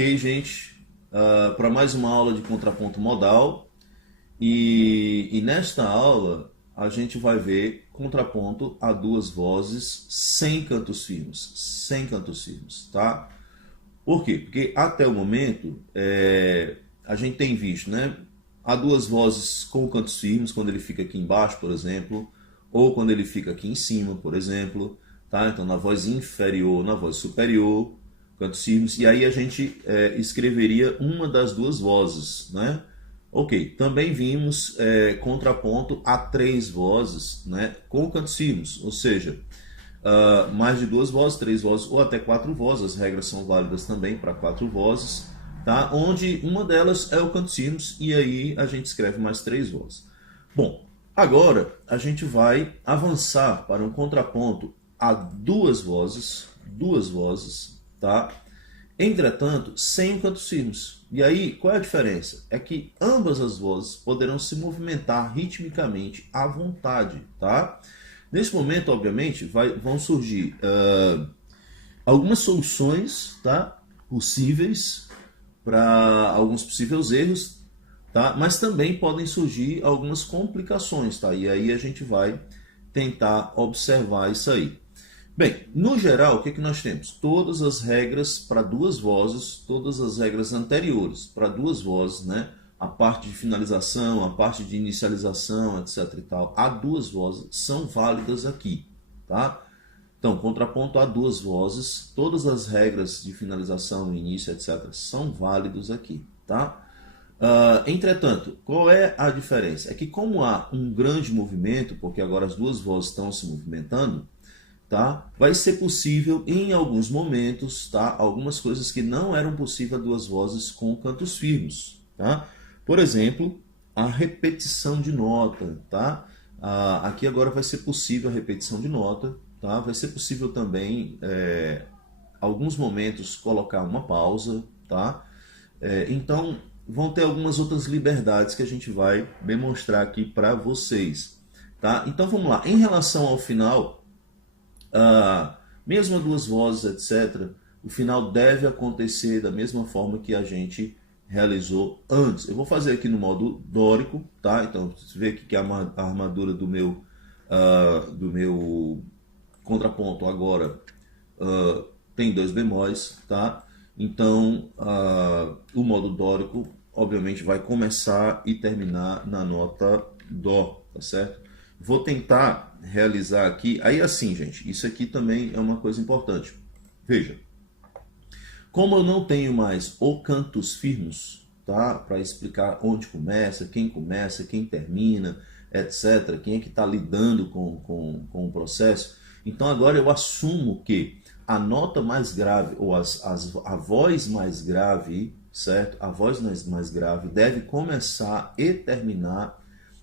Ok, gente? Para mais uma aula de contraponto modal. E nesta aula a gente vai ver contraponto a duas vozes sem cantos firmes. Sem cantos firmes, tá? Por quê? Porque até o momento a gente tem visto, né? Há duas vozes com cantos firmes, quando ele fica aqui embaixo, por exemplo, ou quando ele fica aqui em cima, por exemplo, tá? Então na voz inferior, na voz superior, cantos firmes, e aí a gente escreveria uma das duas vozes, né? Ok, também vimos contraponto a três vozes, né, com cantos firmes, ou seja, mais de duas vozes, três vozes ou até quatro vozes. As regras são válidas também para quatro vozes, tá? Onde uma delas é o cantos firmes e aí a gente escreve mais três vozes. Bom, agora a gente vai avançar para um contraponto a duas vozes, tá? Entretanto, sem cantos firmes. E aí, qual é a diferença? É que ambas as vozes poderão se movimentar ritmicamente à vontade, tá? Nesse momento, obviamente, vão surgir algumas soluções, tá, possíveis para alguns possíveis erros, tá? Mas também podem surgir algumas complicações, tá? E aí a gente vai tentar observar isso aí. Bem, no geral, o que nós temos? Todas as regras para duas vozes, todas as regras anteriores para duas vozes, né? A parte de finalização, a parte de inicialização, etc e tal, a duas vozes são válidas aqui, tá? Então, contraponto a duas vozes, todas as regras de finalização, início, etc, são válidos aqui, tá? Entretanto, qual é a diferença? É que como há um grande movimento, porque agora as duas vozes estão se movimentando, tá? Vai ser possível em alguns momentos, tá? Algumas coisas que não eram possíveis a duas vozes com cantos firmes, tá? Por exemplo, a repetição de nota, tá? Aqui agora vai ser possível a repetição de nota, tá? Vai ser possível também, alguns momentos, colocar uma pausa, tá? Então, vão ter algumas outras liberdades que a gente vai demonstrar aqui para vocês, tá? Então, vamos lá. Em relação ao final, mesmo a duas vozes, etc., o final deve acontecer da mesma forma que a gente realizou antes. Eu vou fazer aqui no modo dórico, tá? Então, você vê aqui que a armadura do meu contraponto agora tem dois bemóis, tá? Então, o modo dórico, obviamente, vai começar e terminar na nota dó, tá certo? Vou tentar realizar aqui. Aí assim, gente, isso aqui também é uma coisa importante. Veja, como eu não tenho mais o cantos firmes, tá? Para explicar onde começa, quem termina, etc. Quem é que está lidando com o processo. Então agora eu assumo que a nota mais grave, ou a voz mais grave, certo? A voz mais grave deve começar e terminar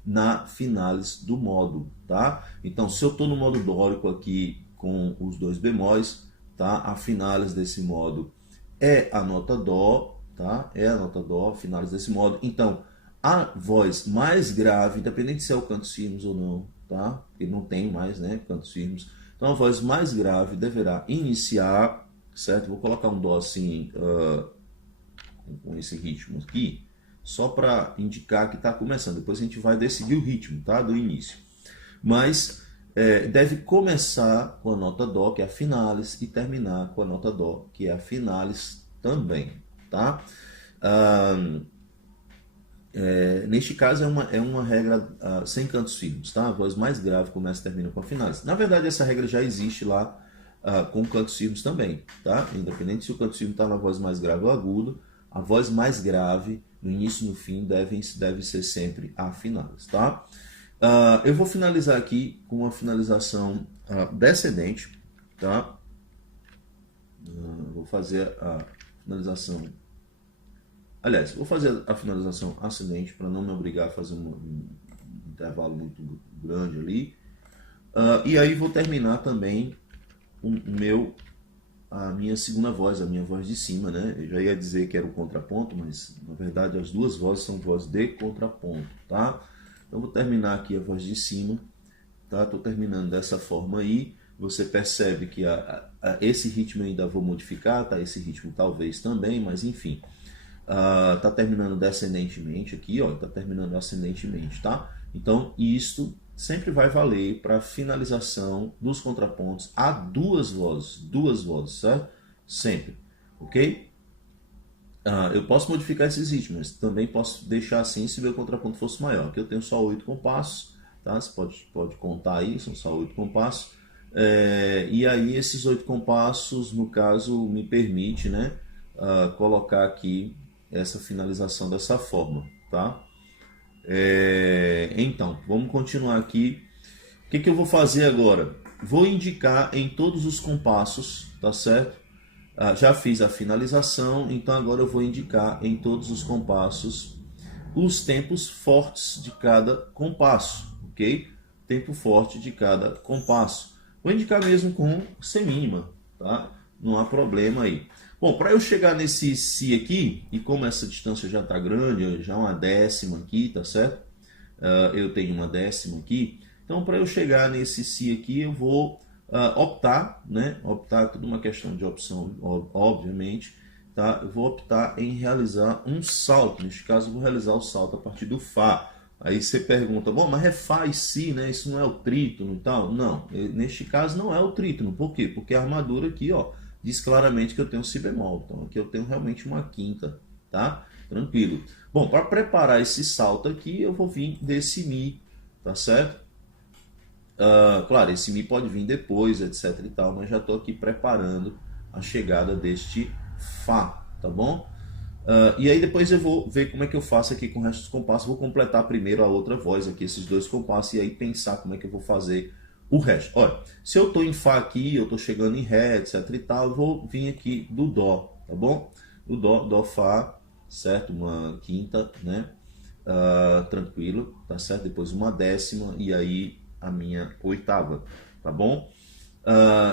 na finales do modo, tá? Então, se eu estou no modo dórico aqui com os dois bemóis, tá? A finales desse modo é a nota dó, tá? É a nota dó, finales desse modo. Então, a voz mais grave, independente se é o cantos firmes ou não, tá? Porque não tem mais, né, cantos firmes. Então, a voz mais grave deverá iniciar, certo? Vou colocar um dó assim, com esse ritmo aqui, só para indicar que está começando. Depois a gente vai decidir o ritmo, tá? Do início. Mas deve começar com a nota dó, que é a finalis, e terminar com a nota dó, que é a finalis também, tá? Neste caso é uma regra sem cantos firmes, tá? A voz mais grave começa e termina com a finalis. Na verdade, essa regra já existe lá com cantos firmes também, tá? Independente se o canto firme está na voz mais grave ou agudo, a voz mais grave, no início e no fim, deve ser sempre a finalis, tá? Eu vou finalizar aqui com uma finalização descendente, tá? Vou fazer a finalização... Aliás, vou fazer a finalização ascendente para não me obrigar a fazer um intervalo muito grande ali. E aí vou terminar também a minha segunda voz, a minha voz de cima, né? Eu já ia dizer que era o contraponto, mas na verdade as duas vozes são vozes de contraponto, tá? Então vou terminar aqui a voz de cima, tá? Tô terminando dessa forma aí. você percebe que esse ritmo eu ainda vou modificar, tá? Esse ritmo talvez também, mas enfim. Tá terminando descendentemente aqui, ó, tá terminando ascendentemente, tá? Então, isto sempre vai valer para finalização dos contrapontos a duas vozes, certo? Sempre, ok? Eu posso modificar esses ritmos, mas também posso deixar assim se meu contraponto fosse maior. Aqui eu tenho só 8 compassos, tá? Você pode contar aí, são só 8 compassos. E aí esses 8 compassos, no caso, me permite, né, colocar aqui essa finalização dessa forma, tá? Então, vamos continuar aqui. O que eu vou fazer agora? Vou indicar em todos os compassos, tá certo? Já fiz a finalização, então agora eu vou indicar em todos os compassos os tempos fortes de cada compasso, ok? Tempo forte de cada compasso. Vou indicar mesmo com semínima, tá? Não há problema aí. Bom, para eu chegar nesse Si aqui, e como essa distância já está grande, já uma décima aqui, tá certo? Eu tenho uma décima aqui. Então, para eu chegar nesse Si aqui, eu vou optar, né? Optar, tudo uma questão de opção, obviamente, tá? Eu vou optar em realizar um salto. Neste caso, eu vou realizar o salto a partir do Fá. Aí você pergunta, bom, mas é Fá e Si, né? Isso não é o trítono e tal? Não, neste caso não é o trítono. Por quê? Porque a armadura aqui, ó, diz claramente que eu tenho Si bemol. Então aqui eu tenho realmente uma quinta, tá? Tranquilo. Bom, para preparar esse salto aqui, eu vou vir desse Mi, tá certo? Claro, esse Mi pode vir depois, etc e tal, mas já estou aqui preparando a chegada deste Fá, tá bom? E aí depois eu vou ver como é que eu faço aqui com o resto dos compassos. Vou completar primeiro a outra voz aqui, esses dois compassos, e aí pensar como é que eu vou fazer o resto. Olha, se eu estou em Fá aqui, eu estou chegando em Ré, etc e tal, eu vou vir aqui do Dó, tá bom? Do Dó, Fá, certo? Uma quinta, né? Tranquilo, tá certo? Depois uma décima e aí a minha oitava, tá bom?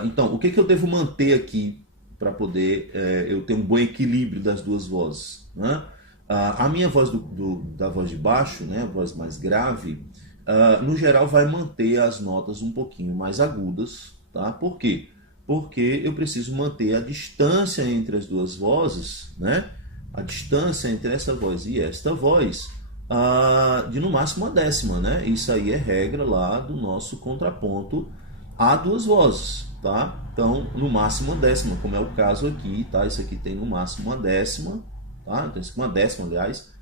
Então, o que eu devo manter aqui para poder eu ter um bom equilíbrio das duas vozes, né? A minha voz da voz de baixo, né, a voz mais grave, no geral vai manter as notas um pouquinho mais agudas, tá? Por quê? Porque eu preciso manter a distância entre as duas vozes, né? A distância entre essa voz e esta voz de no máximo uma décima, né? Isso aí é regra lá do nosso contraponto a duas vozes, tá? Então, no máximo uma décima, como é o caso aqui, tá? Isso aqui tem no máximo uma décima, tá? Então, isso aqui é uma décima, aliás.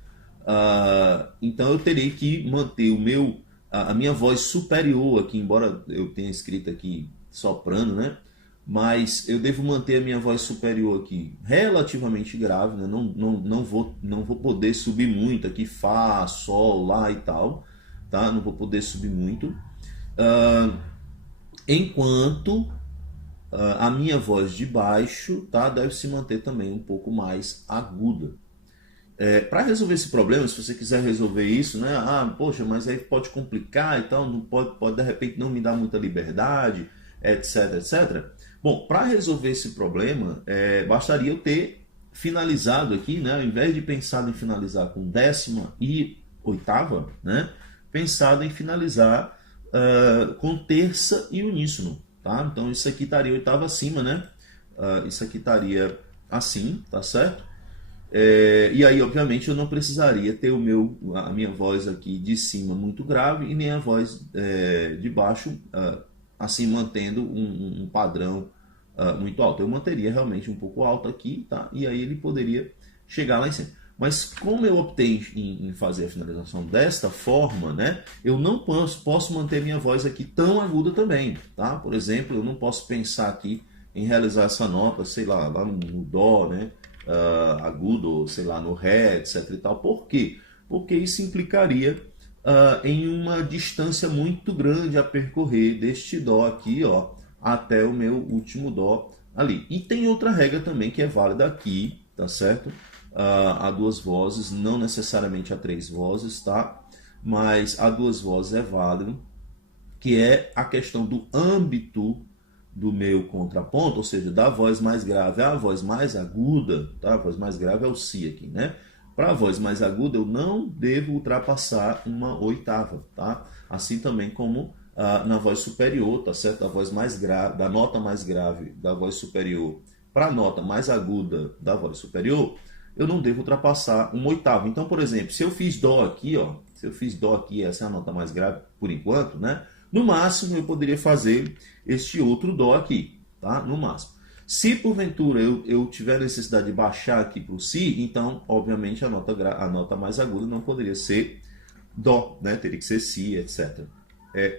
Então, eu terei que manter a minha voz superior aqui, embora eu tenha escrito aqui soprano, né? Mas eu devo manter a minha voz superior aqui relativamente grave, né? Não vou poder subir muito aqui, Fá, Sol, Lá e tal, tá? Não vou poder subir muito. Enquanto a minha voz de baixo, tá, deve se manter também um pouco mais aguda. Para resolver esse problema, se você quiser resolver isso, né? Poxa, mas aí pode complicar e tal, não pode de repente não me dar muita liberdade, etc, etc. Bom, para resolver esse problema, bastaria eu ter finalizado aqui, né? Ao invés de pensar em finalizar com décima e oitava, né? Pensado em finalizar com terça e uníssono, tá? Então isso aqui estaria oitava acima, né? Isso aqui estaria assim, tá certo? E aí, obviamente, eu não precisaria ter a minha voz aqui de cima muito grave e nem a voz de baixo assim mantendo um padrão muito alto. Eu manteria realmente um pouco alto aqui, tá? E aí ele poderia chegar lá em cima. Mas como eu optei em fazer a finalização desta forma, né, eu não posso manter minha voz aqui tão aguda também, tá? Por exemplo, eu não posso pensar aqui em realizar essa nota, sei lá no Dó, né, agudo, sei lá, no Ré, etc e tal. Por quê? Porque isso implicaria em uma distância muito grande a percorrer deste Dó aqui, ó, até o meu último Dó ali. E tem outra regra também que é válida aqui, tá certo? A duas vozes, não necessariamente a três vozes, tá? Mas a duas vozes é válido, que é a questão do âmbito do meu contraponto, ou seja, da voz mais grave à voz mais aguda, tá? A voz mais grave é o Si aqui, né? Para a voz mais aguda, eu não devo ultrapassar uma oitava, tá? Assim também como na voz superior, tá certo? Da voz mais grave, da nota mais grave da voz superior para a nota mais aguda da voz superior, eu não devo ultrapassar uma oitava. Então, por exemplo, se eu fiz dó aqui, ó, se eu fiz dó aqui, essa é a nota mais grave por enquanto, né? No máximo eu poderia fazer este outro dó aqui, tá? No máximo. Se porventura eu tiver necessidade de baixar aqui para o si, então, obviamente, a nota mais aguda não poderia ser dó, né? Teria que ser si, etc.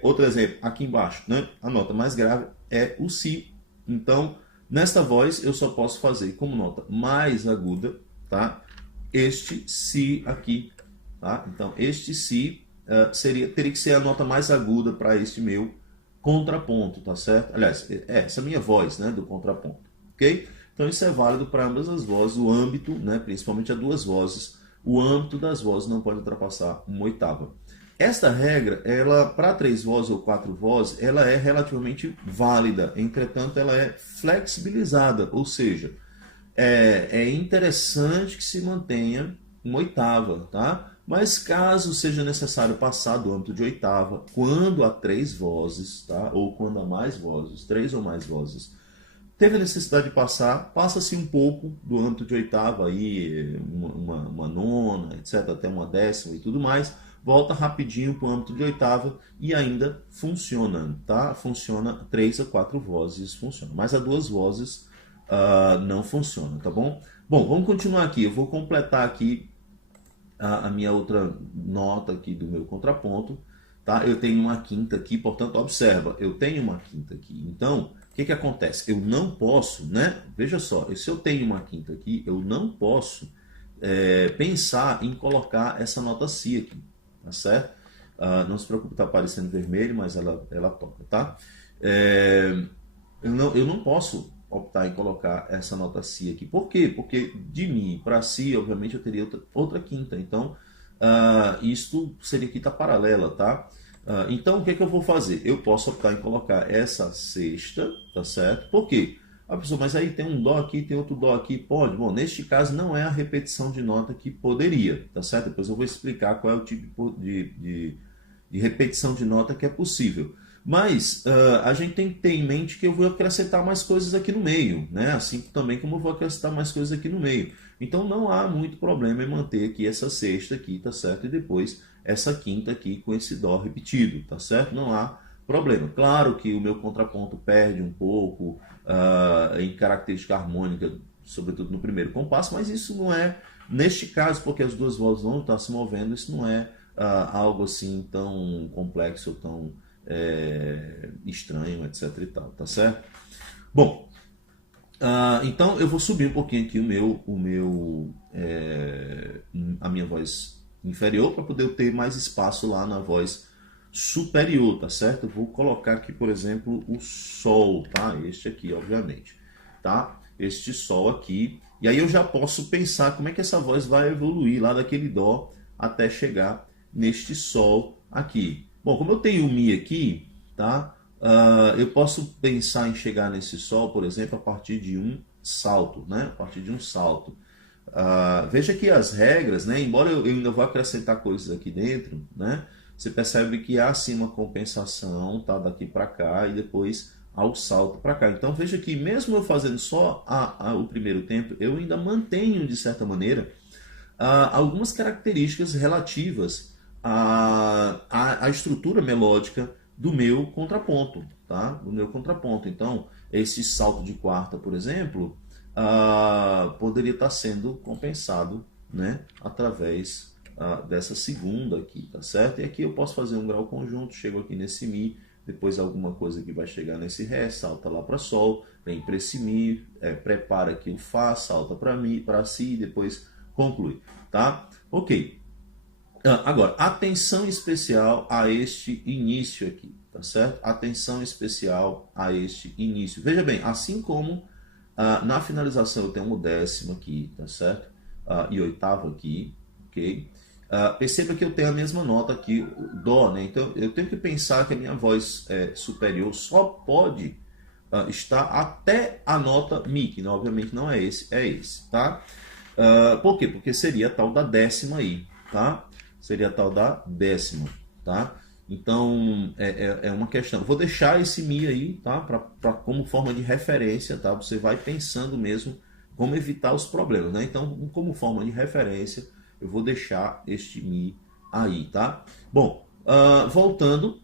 Outro exemplo, aqui embaixo, né? A nota mais grave é o si. Então, nesta voz, eu só posso fazer como nota mais aguda, tá? Este si aqui, tá? Então, este si teria que ser a nota mais aguda para este meu contraponto, tá certo? Aliás, essa minha voz, né, do contraponto, ok? Então, isso é válido para ambas as vozes, o âmbito, né, principalmente as duas vozes, o âmbito das vozes não pode ultrapassar uma oitava. Esta regra, ela para 3 vozes ou 4 vozes, ela é relativamente válida, entretanto, ela é flexibilizada, ou seja, é interessante que se mantenha uma oitava, tá? Mas caso seja necessário passar do âmbito de oitava, quando há 3 vozes, tá? Ou quando há mais vozes, 3 ou mais vozes, teve a necessidade de passar, passa-se um pouco do âmbito de oitava, aí, uma nona, etc., até uma décima e tudo mais, volta rapidinho para o âmbito de oitava e ainda funciona, tá? Funciona 3 a 4 vozes, funciona. Mas a 2 vozes não funciona, tá bom? Bom, vamos continuar aqui. Eu vou completar aqui a minha outra nota aqui do meu contraponto, tá? Eu tenho uma quinta aqui, portanto, observa, eu tenho uma quinta aqui. Então, o que acontece? Eu não posso, né? Veja só, se eu tenho uma quinta aqui, eu não posso pensar em colocar essa nota si aqui, tá certo? Não se preocupe, está aparecendo vermelho, mas ela toca, tá? Eu não posso optar em colocar essa nota si aqui. Por quê? Porque de mi para si, obviamente, eu teria outra quinta. Então, isto seria quinta paralela, tá? Então, o que eu vou fazer? Eu posso optar em colocar essa sexta, tá certo? Por quê? A pessoa, mas aí tem um dó aqui, tem outro dó aqui, pode? Bom, neste caso não é a repetição de nota que poderia, tá certo? Depois eu vou explicar qual é o tipo de repetição de nota que é possível. Mas a gente tem que ter em mente que eu vou acrescentar mais coisas aqui no meio, né? Assim também como eu vou acrescentar mais coisas aqui no meio. Então não há muito problema em manter aqui essa sexta aqui, tá certo? E depois essa quinta aqui com esse dó repetido, tá certo? Não há problema. Claro que o meu contraponto perde um pouco em característica harmônica, sobretudo no primeiro compasso, mas isso não é, neste caso, porque as duas vozes vão estar se movendo, isso não é algo assim tão complexo ou tão estranho, etc e tal, tá certo? Bom, então eu vou subir um pouquinho aqui a minha voz inferior para poder ter mais espaço lá na voz superior, tá certo? Eu vou colocar aqui, por exemplo, o sol, tá? Este aqui, obviamente, tá? Este sol aqui, e aí eu já posso pensar como é que essa voz vai evoluir lá daquele dó até chegar neste sol aqui. Bom, como eu tenho o mi aqui, tá? Eu posso pensar em chegar nesse sol, por exemplo, a partir de um salto, né? A partir de um salto. Veja que as regras, né? Embora eu ainda vá acrescentar coisas aqui dentro, né? Você percebe que há sim uma compensação, tá? Daqui para cá e depois ao salto para cá. Então veja que mesmo eu fazendo só o primeiro tempo, eu ainda mantenho de certa maneira algumas características relativas à estrutura melódica do meu contraponto, tá? Do meu contraponto. Então, esse salto de quarta, por exemplo, poderia estar sendo compensado, né? Através dessa segunda aqui, tá certo? E aqui eu posso fazer um grau conjunto, chego aqui nesse mi, depois alguma coisa que vai chegar nesse ré, salta lá para sol, vem para esse mi, prepara aqui o fá, salta para mi, para si e depois conclui, tá? Ok. Agora, atenção especial a este início aqui, tá certo? Atenção especial a este início. Veja bem, assim como na finalização eu tenho um décimo aqui, tá certo? E oitavo aqui, ok? Perceba que eu tenho a mesma nota aqui, o dó, né? Então eu tenho que pensar que a minha voz superior só pode estar até a nota mi, que obviamente não é esse, é esse, tá? Por quê? Porque seria a tal da décima aí, tá? Seria a tal da décima, tá? Então, é uma questão. Vou deixar esse Mi aí, tá? Como forma de referência, tá? Você vai pensando mesmo como evitar os problemas, né? Então, como forma de referência, eu vou deixar este Mi aí, tá? Bom, voltando,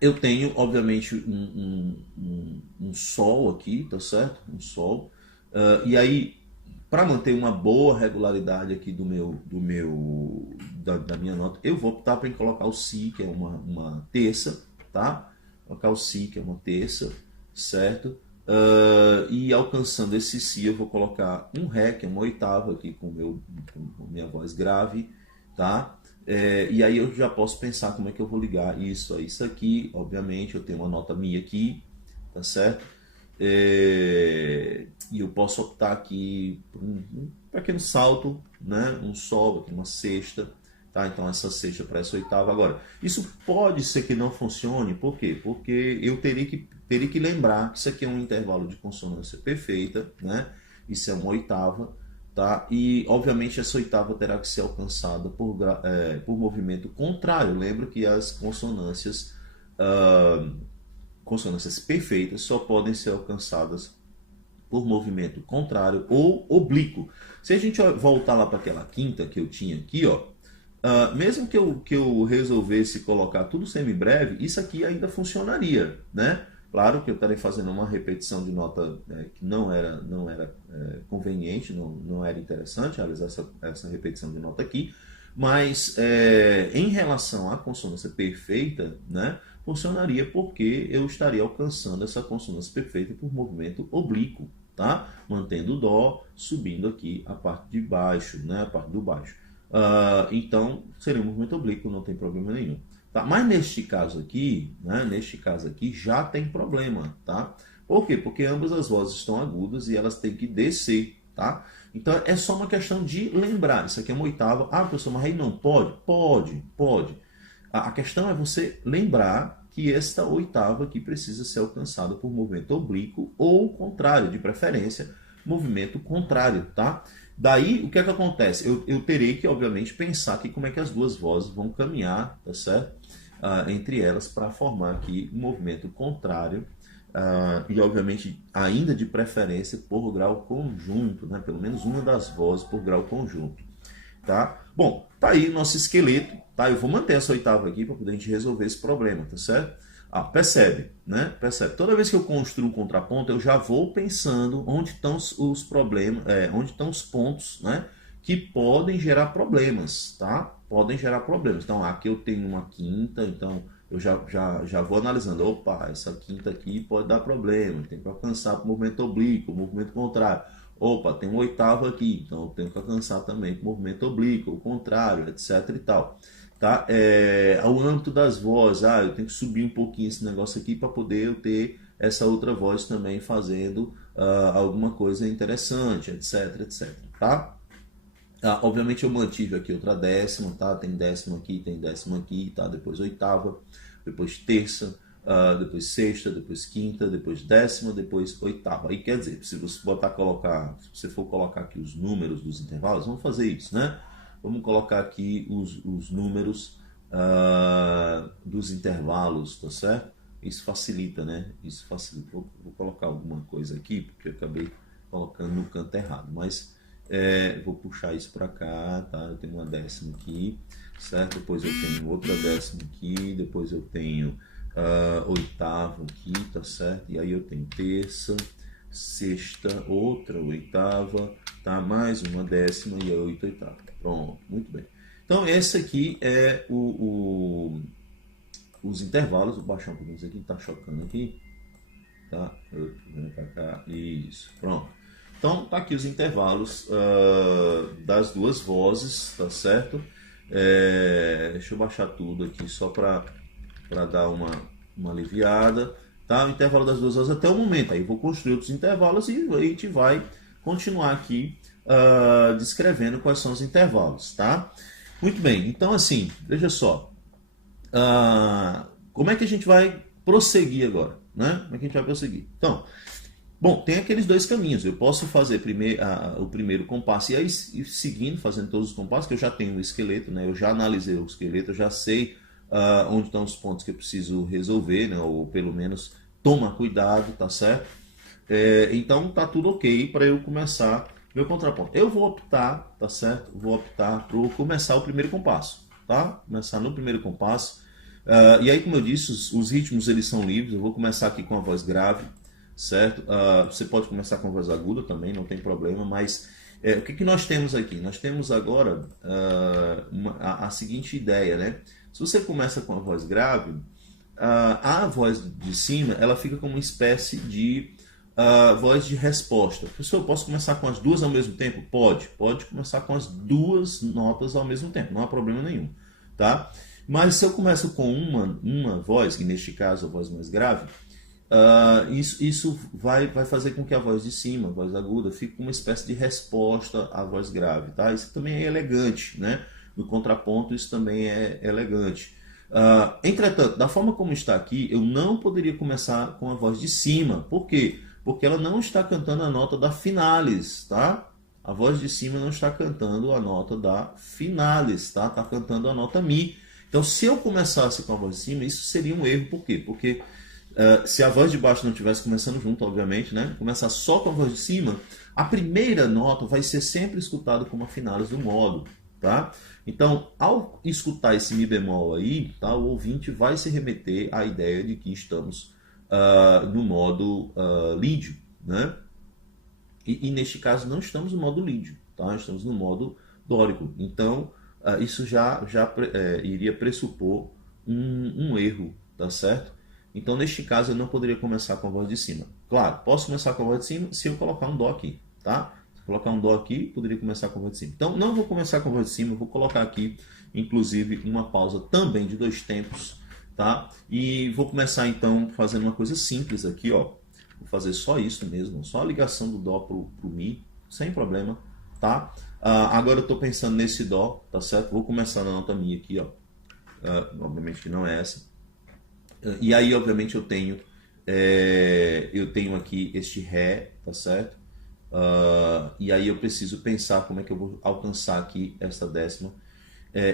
eu tenho, obviamente, um Sol aqui, tá certo? Um Sol. E aí, para manter uma boa regularidade aqui da minha nota, eu vou optar para colocar o Si, que é uma terça, tá? Colocar o Si, que é uma terça, certo? E alcançando esse Si, eu vou colocar um Ré, que é uma oitava aqui com minha voz grave, tá? E aí eu já posso pensar como é que eu vou ligar isso a isso aqui. Obviamente, eu tenho uma nota Mi aqui, tá certo? E eu posso optar aqui por um pequeno salto, né? Um Sol, aqui uma sexta, tá? Então essa sexta para essa oitava. Agora, isso pode ser que não funcione, por quê? Porque eu teria que lembrar que isso aqui é um intervalo de consonância perfeita, né? Isso é uma oitava, tá? E obviamente essa oitava terá que ser alcançada por movimento contrário. Lembro que as consonâncias perfeitas só podem ser alcançadas por movimento contrário ou oblíquo. Se a gente voltar lá para aquela quinta que eu tinha aqui, ó, mesmo que eu resolvesse colocar tudo semibreve, isso aqui ainda funcionaria, né? Claro que eu estarei fazendo uma repetição de nota que não era conveniente, não era interessante realizar essa repetição de nota aqui, mas em relação à consonância perfeita, né, funcionaria porque eu estaria alcançando essa consonância perfeita por movimento oblíquo, tá? Mantendo o Dó, subindo aqui a parte de baixo, né, a parte do baixo. Então, seria um movimento oblíquo, não tem problema nenhum. Tá? Mas neste caso aqui, né, já tem problema, tá? Por quê? Porque ambas as vozes estão agudas e elas têm que descer, tá? Então é só uma questão de lembrar. Isso aqui é uma oitava. Ah, professor, mas aí não pode? Pode. A questão é você lembrar que esta oitava aqui precisa ser alcançada por movimento oblíquo ou contrário, de preferência, movimento contrário, tá? Daí, o que é que acontece? Eu terei que, obviamente, pensar aqui como é que as duas vozes vão caminhar, tá certo? Entre elas para formar aqui um movimento contrário e, obviamente, ainda de preferência por grau conjunto, né? Pelo menos uma das vozes por grau conjunto, tá? Bom, tá aí nosso esqueleto, tá? Eu vou manter essa oitava aqui para poder a gente resolver esse problema, tá certo? Percebe, né? Percebe. Toda vez que eu construo um contraponto, eu já vou pensando onde estão os problemas, onde estão os pontos, né? Que podem gerar problemas, tá? Podem gerar problemas. Então, aqui eu tenho uma quinta, então eu já vou analisando. Opa, essa quinta aqui pode dar problema, tem que alcançar o movimento oblíquo, o movimento contrário. Opa, tem um oitavo aqui, então eu tenho que alcançar também o movimento oblíquo, o contrário, etc e tal. Tá? Ao âmbito das vozes, eu tenho que subir um pouquinho esse negócio aqui para poder eu ter essa outra voz também fazendo alguma coisa interessante, etc, tá? Obviamente eu mantive aqui outra décima, tá? Tem décima aqui, tá? Depois oitava, depois terça, depois sexta, depois quinta, depois décima, depois oitava. Aí quer dizer, se você se você for colocar aqui os números dos intervalos, vamos fazer isso, né? Vamos colocar aqui os números dos intervalos, tá certo? Isso facilita, né? Isso facilita. Vou colocar alguma coisa aqui, porque eu acabei colocando no canto errado, mas vou puxar isso para cá, tá? Eu tenho uma décima aqui, certo? Depois eu tenho outra décima aqui, depois eu tenho oitava aqui, tá certo? E aí eu tenho terça, sexta, outra oitava, tá? Mais uma décima e a outra oitava. Pronto, muito bem. Então esse aqui é os intervalos. Vou baixar um pouquinho isso aqui, tá chocando aqui, tá? Eu vendo para cá, isso, pronto. Então tá aqui os intervalos das duas vozes, tá certo? Deixa eu baixar tudo aqui só para dar uma aliviada, tá? O intervalo das duas vozes até o momento. Aí eu vou construir outros intervalos e a gente vai continuar aqui descrevendo quais são os intervalos, tá? Muito bem, então assim, veja só. Como é que a gente vai prosseguir agora, né? Como é que a gente vai prosseguir? Então, bom, tem aqueles dois caminhos. Eu posso fazer o primeiro compasso e aí seguindo, fazendo todos os compassos, que eu já tenho o esqueleto, né? Eu já analisei o esqueleto, eu já sei onde estão os pontos que eu preciso resolver, né? Ou pelo menos tomar cuidado, tá certo? Então tá tudo ok para eu começar meu contraponto. Eu vou optar, tá certo? Vou optar por começar o primeiro compasso, tá? Começar no primeiro compasso. E aí, como eu disse, os ritmos eles são livres. Eu vou começar aqui com a voz grave, certo? Você pode começar com a voz aguda também, não tem problema, mas o que nós temos aqui? Nós temos agora a seguinte ideia, né? Se você começa com a voz grave, a voz de cima ela fica como uma espécie de voz de resposta. Professor, eu posso começar com as duas ao mesmo tempo? Pode começar com as duas notas ao mesmo tempo, não há problema nenhum, tá? Mas se eu começo com uma voz, que neste caso a voz mais grave, isso vai fazer com que a voz de cima, a voz aguda, fique uma espécie de resposta à voz grave, tá? Isso também é elegante, né? No contraponto isso também é elegante. Entretanto, da forma como está aqui, eu não poderia começar com a voz de cima. Por quê? Porque ela não está cantando a nota da finalis, tá? A voz de cima não está cantando a nota da finalis, tá? Está cantando a nota mi. Então, se eu começasse com a voz de cima, isso seria um erro. Por quê? Porque se a voz de baixo não estivesse começando junto, obviamente, né? Começar só com a voz de cima, a primeira nota vai ser sempre escutada como a finalis do modo, tá? Então, ao escutar esse mi bemol aí, tá? O ouvinte vai se remeter à ideia de que estamos no modo lídio, né? E neste caso não estamos no modo lídio, tá? Estamos no modo dórico. Então, isso já iria pressupor um erro, tá certo? Então, neste caso, eu não poderia começar com a voz de cima. Claro, posso começar com a voz de cima se eu colocar um dó aqui, tá? Se eu colocar um dó aqui, poderia começar com a voz de cima. Então, não vou começar com a voz de cima, vou colocar aqui, inclusive, uma pausa também de 2 tempos, tá? E vou começar, então, fazendo uma coisa simples aqui, ó. Vou fazer só isso mesmo, só a ligação do dó pro mi, sem problema, tá? Agora eu estou pensando nesse dó, tá certo? Vou começar na nota mi aqui, ó. Obviamente que não é essa. E aí, obviamente, eu tenho aqui este ré, tá certo? E aí eu preciso pensar como é que eu vou alcançar aqui essa décima.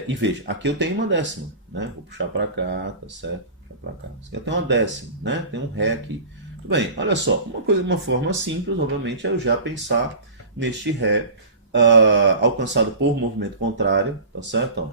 E veja, aqui eu tenho uma décima, né? Vou puxar para cá, tá certo? Puxar para cá. Aqui eu tenho uma décima, né? Tem um ré aqui. Tudo bem, olha só, uma forma simples, obviamente, é eu já pensar neste ré alcançado por movimento contrário, tá certo? Ó,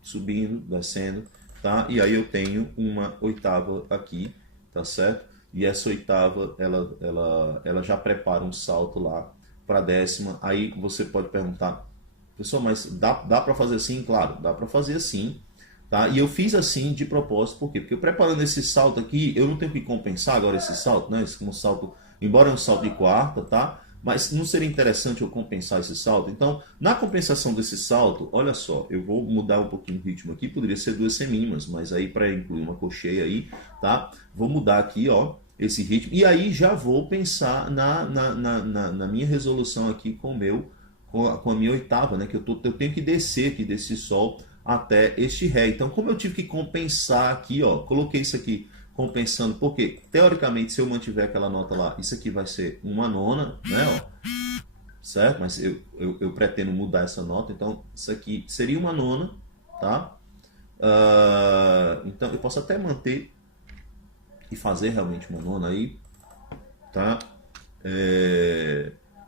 subindo, descendo, tá? E aí eu tenho uma oitava aqui, tá certo? E essa oitava, ela já prepara um salto lá para a décima. Aí você pode perguntar, pessoal, mas dá para fazer assim? Claro, dá para fazer assim, tá? E eu fiz assim de propósito, por quê? Porque preparando esse salto aqui, eu não tenho que compensar agora esse salto, né? Esse salto, embora é um salto de quarta, tá? Mas não seria interessante eu compensar esse salto? Então, na compensação desse salto, olha só, eu vou mudar um pouquinho o ritmo aqui, poderia ser 2 semínimas, mas aí para incluir uma cocheia aí, tá? Vou mudar aqui, ó, esse ritmo, e aí já vou pensar na minha resolução aqui com a minha oitava, né? Que eu tenho que descer aqui desse sol até este ré. Então, como eu tive que compensar aqui, ó, coloquei isso aqui compensando, porque teoricamente se eu mantiver aquela nota lá, isso aqui vai ser uma nona, né? Ó, certo? Mas eu pretendo mudar essa nota, então isso aqui seria uma nona, tá? Então eu posso até manter e fazer realmente uma nona aí, tá?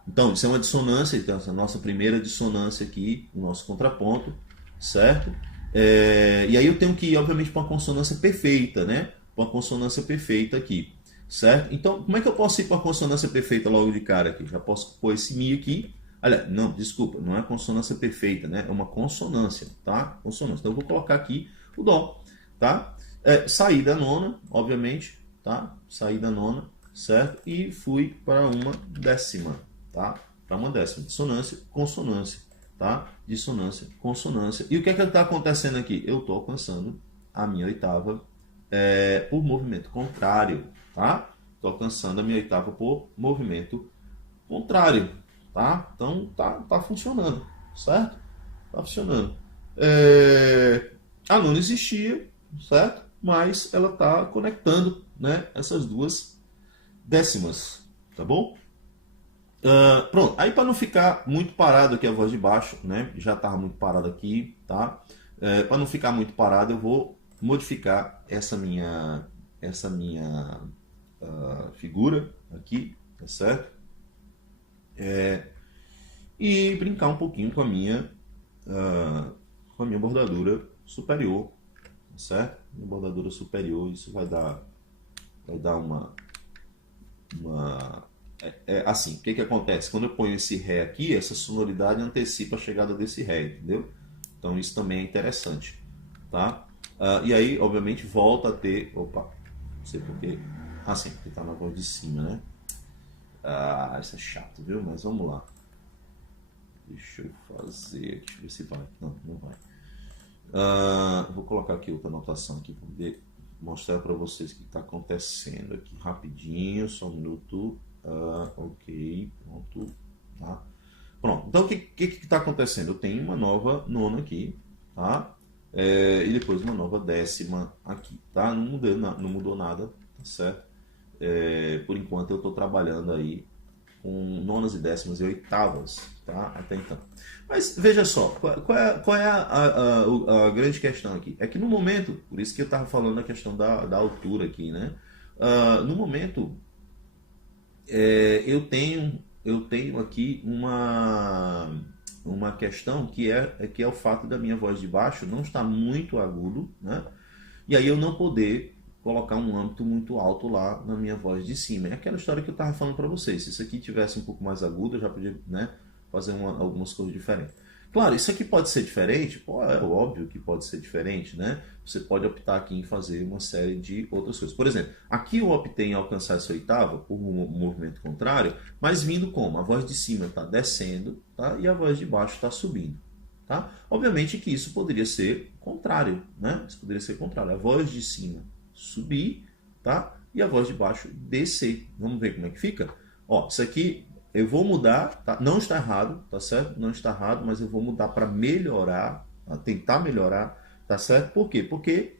Então isso é uma dissonância, então essa é a nossa primeira dissonância aqui, o nosso contraponto, certo? E aí eu tenho que ir, obviamente, para uma consonância perfeita, né? Uma consonância perfeita aqui, certo? Então, como é que eu posso ir para a consonância perfeita logo de cara aqui? Já posso pôr esse mi aqui. Olha, não, desculpa, não é consonância perfeita, né? É uma consonância, tá? Consonância. Então, eu vou colocar aqui o dó, tá? Saí da nona, obviamente, tá? Saí da nona, certo? E fui para uma décima, tá? Para uma décima. Dissonância, consonância, tá? Dissonância, consonância. E o que é que está acontecendo aqui? Eu estou alcançando a minha oitava por movimento contrário, tá? Estou alcançando a minha oitava por movimento contrário, tá? Então tá funcionando, certo? Tá funcionando. A nona existia, certo? Mas ela tá conectando, né, essas duas décimas, tá bom? Pronto. Aí para não ficar muito parado aqui a voz de baixo, né? Já estava muito parado aqui, tá? Para não ficar muito parado, eu vou modificar essa minha figura aqui, tá certo? E brincar um pouquinho com a minha bordadura superior, tá certo? Minha bordadura superior, isso vai dar uma assim, o que acontece? Quando eu ponho esse Ré aqui, essa sonoridade antecipa a chegada desse Ré, entendeu? Então isso também é interessante, tá? E aí, obviamente, volta a ter... Opa, não sei porquê. Sim, porque tá na voz de cima, né? Isso é chato, viu? Mas vamos lá. Deixa eu fazer... Deixa eu ver se vai. Não, não vai. Vou colocar aqui outra anotação aqui para poder mostrar para vocês o que está acontecendo aqui rapidinho, só um minuto. Ok, pronto, tá? Pronto, então o que está acontecendo? Eu tenho uma nova nona aqui, tá? E depois uma nova décima aqui, tá? Não mudou nada, tá certo? Por enquanto eu estou trabalhando aí com nonas e décimas e oitavas, tá? Até então. Mas veja só, qual é a grande questão aqui? É que no momento, por isso que eu estava falando a questão da altura aqui, né? No momento, eu tenho aqui uma questão que é o fato da minha voz de baixo não estar muito agudo, né? E aí eu não poder colocar um âmbito muito alto lá na minha voz de cima. É aquela história que eu estava falando para vocês. Se isso aqui tivesse um pouco mais agudo, eu já podia, né, fazer algumas coisas diferentes. Claro, isso aqui pode ser diferente? Pô, é óbvio que pode ser diferente, né? Você pode optar aqui em fazer uma série de outras coisas. Por exemplo, aqui eu optei em alcançar essa oitava por um movimento contrário, mas vindo como? A voz de cima está descendo, tá? E a voz de baixo está subindo. Tá? Obviamente que isso poderia ser contrário, né? Isso poderia ser contrário. A voz de cima subir, tá? E a voz de baixo descer. Vamos ver como é que fica? Ó, isso aqui eu vou mudar, tá? Não está errado, tá certo? Não está errado, mas eu vou mudar para melhorar, tá? Tentar melhorar, tá certo? Por quê? Porque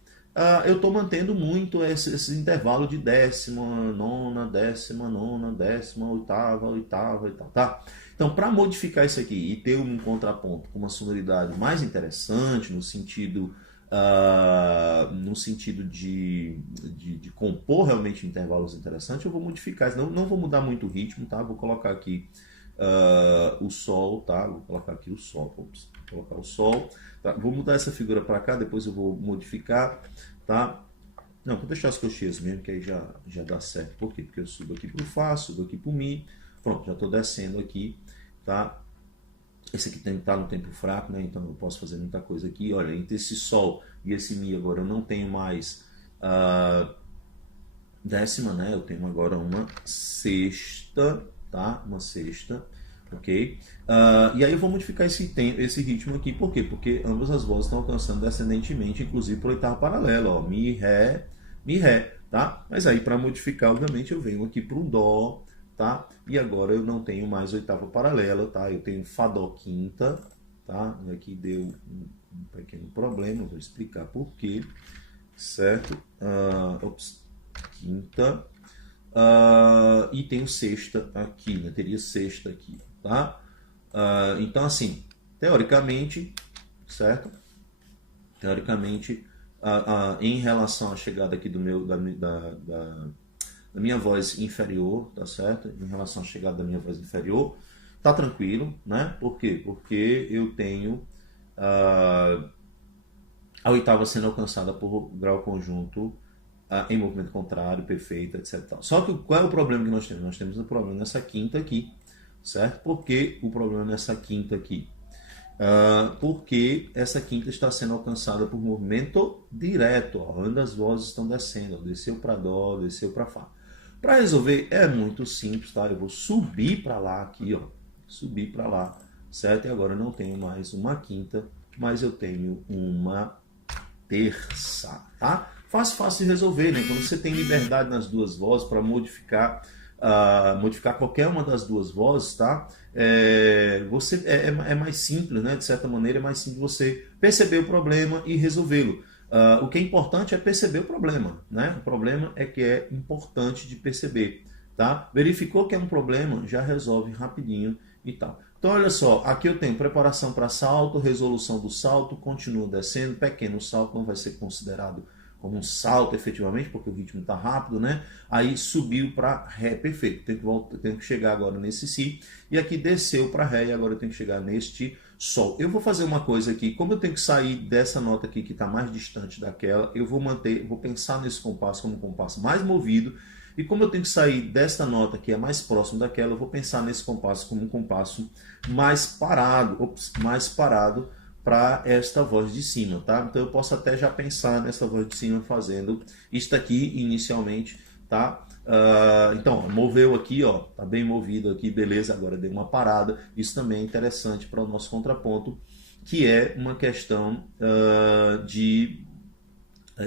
eu estou mantendo muito esse intervalo de décima, nona, décima, oitava e tal, tá? Então, para modificar isso aqui e ter um contraponto com uma sonoridade mais interessante, no sentido de compor realmente intervalos interessantes, eu vou modificar. Não vou mudar muito o ritmo, tá? Vou colocar aqui o Sol, tá? Vou colocar aqui o Sol. Ops, vou colocar o Sol. Tá? Vou mudar essa figura para cá, depois eu vou modificar, tá? Não, vou deixar as coxinhas mesmo, que aí já dá certo. Por quê? Porque eu subo aqui para o Fá, subo aqui para o Mi. Pronto, já estou descendo aqui, tá? Esse aqui está no tempo fraco, né? Então eu posso fazer muita coisa aqui. Olha, entre esse Sol e esse Mi agora eu não tenho mais décima, né? Eu tenho agora uma sexta, tá? Uma sexta, ok? E aí eu vou modificar esse ritmo aqui. Por quê? Porque ambas as vozes estão alcançando descendentemente, inclusive por oitava paralela, ó. Mi, Ré, tá? Mas aí para modificar, obviamente, eu venho aqui para o Dó, tá? E agora eu não tenho mais oitava paralela, tá? Eu tenho Fá Dó quinta, tá? E aqui deu um pequeno problema, vou explicar por quê, certo? Quinta, e tenho sexta aqui, né? Teria sexta aqui, tá? Então, assim, teoricamente, certo? Teoricamente, em relação à chegada aqui da minha voz inferior, tá certo? Em relação à chegada da minha voz inferior, tá tranquilo, né? Por quê? Porque eu tenho a oitava sendo alcançada por grau conjunto em movimento contrário, perfeito, etc. Só que qual é o problema que nós temos? Nós temos um problema nessa quinta aqui, certo? Por que o problema nessa quinta aqui? Porque essa quinta está sendo alcançada por movimento direto, ó, onde as vozes estão descendo, ó, desceu para Dó, desceu para Fá. Para resolver é muito simples, tá? Eu vou subir para lá aqui, ó, subir para lá, certo? E agora eu não tenho mais uma quinta, mas eu tenho uma terça, tá? Fácil de resolver, né? Quando você tem liberdade nas duas vozes para modificar qualquer uma das duas vozes, tá? É mais simples, né? De certa maneira, é mais simples você perceber o problema e resolvê-lo. O que é importante é perceber o problema, né? O problema é que é importante de perceber, tá? Verificou que é um problema, já resolve rapidinho e tal. Então, olha só, aqui eu tenho preparação para salto, resolução do salto, continuo descendo, pequeno salto não vai ser considerado como um salto efetivamente, porque o ritmo está rápido, né? Aí subiu para Ré, perfeito. Tenho que chegar agora nesse Si, e aqui desceu para Ré, e agora eu tenho que chegar neste Sol. Eu vou fazer uma coisa aqui, como eu tenho que sair dessa nota aqui que está mais distante daquela, eu vou pensar nesse compasso como um compasso mais movido, e como eu tenho que sair desta nota que é mais próximo daquela, eu vou pensar nesse compasso como um compasso mais parado, para esta voz de cima, tá? Então eu posso até já pensar nessa voz de cima fazendo isto aqui inicialmente, tá? Então, moveu aqui, ó, tá bem movido aqui, beleza, agora deu uma parada. Isso também é interessante para o nosso contraponto, que é uma questão de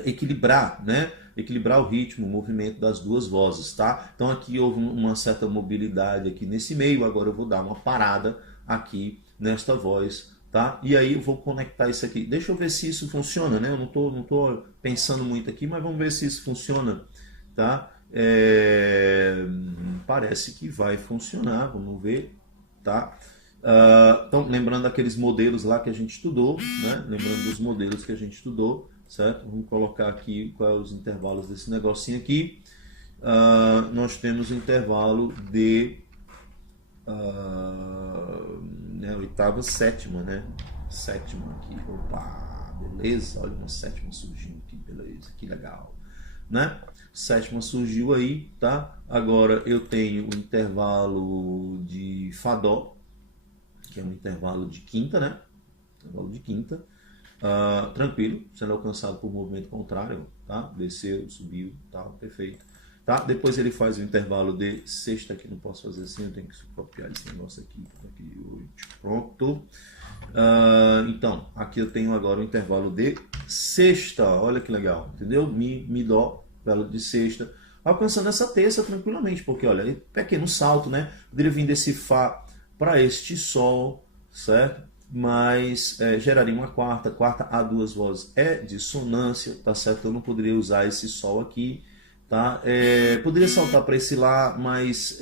equilibrar, né? Equilibrar o ritmo, o movimento das duas vozes, tá? Então aqui houve uma certa mobilidade aqui nesse meio, agora eu vou dar uma parada aqui nesta voz, tá? E aí eu vou conectar isso aqui. Deixa eu ver se isso funciona, né? Eu não tô pensando muito aqui, mas vamos ver se isso funciona, tá? Parece que vai funcionar, vamos ver, tá? Então, lembrando daqueles modelos lá que a gente estudou, né? Lembrando dos modelos que a gente estudou, certo? Vamos colocar aqui quais os intervalos desse negocinho aqui. Nós temos o intervalo de oitava, sétima, né? Sétima aqui, opa, beleza, olha uma sétima surgindo aqui, beleza, que legal, né? Sétima surgiu aí, tá? Agora eu tenho o intervalo de Fá Dó, que é um intervalo de quinta, né? Intervalo de quinta, tranquilo, sendo alcançado por movimento contrário, tá? Desceu, subiu, tá? Perfeito. Tá? Depois ele faz o intervalo de sexta, que não posso fazer assim, eu tenho que copiar esse negócio aqui, pronto. Então, aqui eu tenho agora o intervalo de sexta, olha que legal, entendeu? Mi, Dó, belo de sexta, alcançando essa terça tranquilamente, porque olha, pequeno salto, né? Poderia vir desse Fá para este Sol, certo? Mas geraria uma quarta a duas vozes é dissonância, tá certo? Eu não poderia usar esse Sol aqui, tá? Poderia saltar para esse Lá, mas